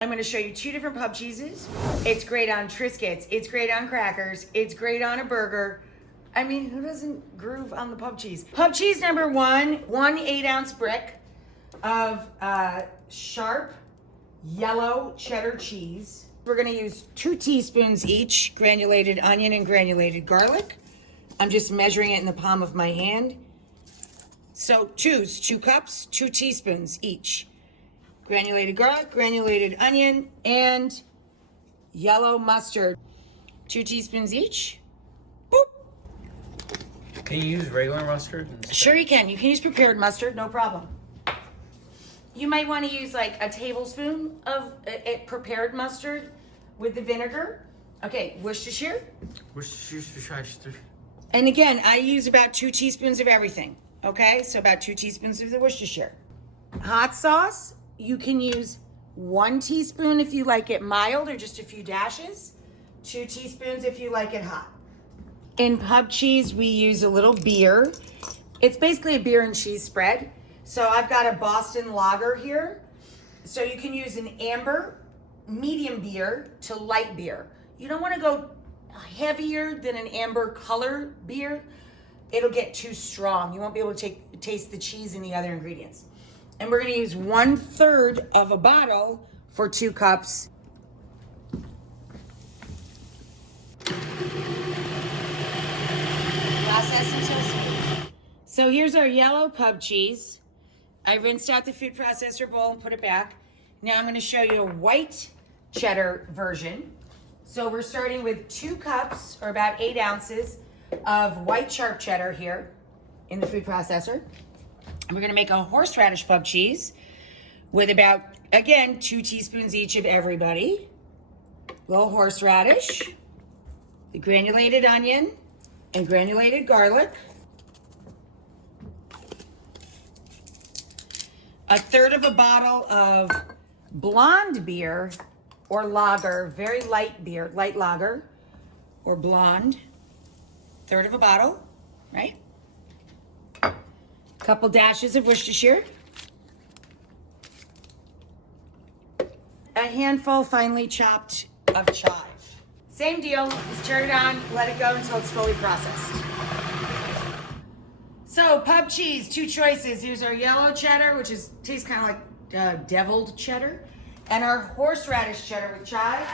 I'm going to show you two different pub cheeses. It's great on Triscuits. It's great on crackers. It's great on a burger. I mean, who doesn't groove on the pub cheese? Pub cheese number one 8-ounce brick of sharp yellow cheddar cheese. We're going to use 2 teaspoons each, granulated onion and granulated garlic. I'm just measuring it in the palm of my hand. So choose 2 cups, 2 teaspoons each. Granulated garlic, granulated onion, and yellow mustard. 2 teaspoons each. Boop. Can you use regular mustard instead? Sure you can. You can use prepared mustard, no problem. You might want to use like a tablespoon of prepared mustard with the vinegar. Okay, Worcestershire. Worcestershire. And again, I use about 2 teaspoons of everything. Okay, so about 2 teaspoons of the Worcestershire. Hot sauce. You can use 1 teaspoon if you like it mild or just a few dashes. 2 teaspoons if you like it hot. In pub cheese, we use a little beer. It's basically a beer and cheese spread. So I've got a Boston lager here. So you can use an amber, medium beer to light beer. You don't want to go heavier than an amber color beer. It'll get too strong. You won't be able to taste the cheese and the other ingredients. And we're going to use 1/3 of a bottle for 2 cups. Process until smooth. So here's our yellow pub cheese. I rinsed out the food processor bowl and put it back. Now I'm going to show you a white cheddar version. So we're starting with 2 cups or about 8 ounces of white sharp cheddar here in the food processor. We're going to make a horseradish pub cheese with about, again, 2 teaspoons each of everybody. Little horseradish, the granulated onion, and granulated garlic. 1/3 of a bottle of blonde beer or lager, very light beer, light lager or blonde. 1/3 of a bottle, right? Couple dashes of Worcestershire. A handful finely chopped of chive. Same deal, just turn it on, let it go until it's fully processed. So pub cheese, 2 choices. Here's our yellow cheddar, which tastes kind of like deviled cheddar, and our horseradish cheddar with chive.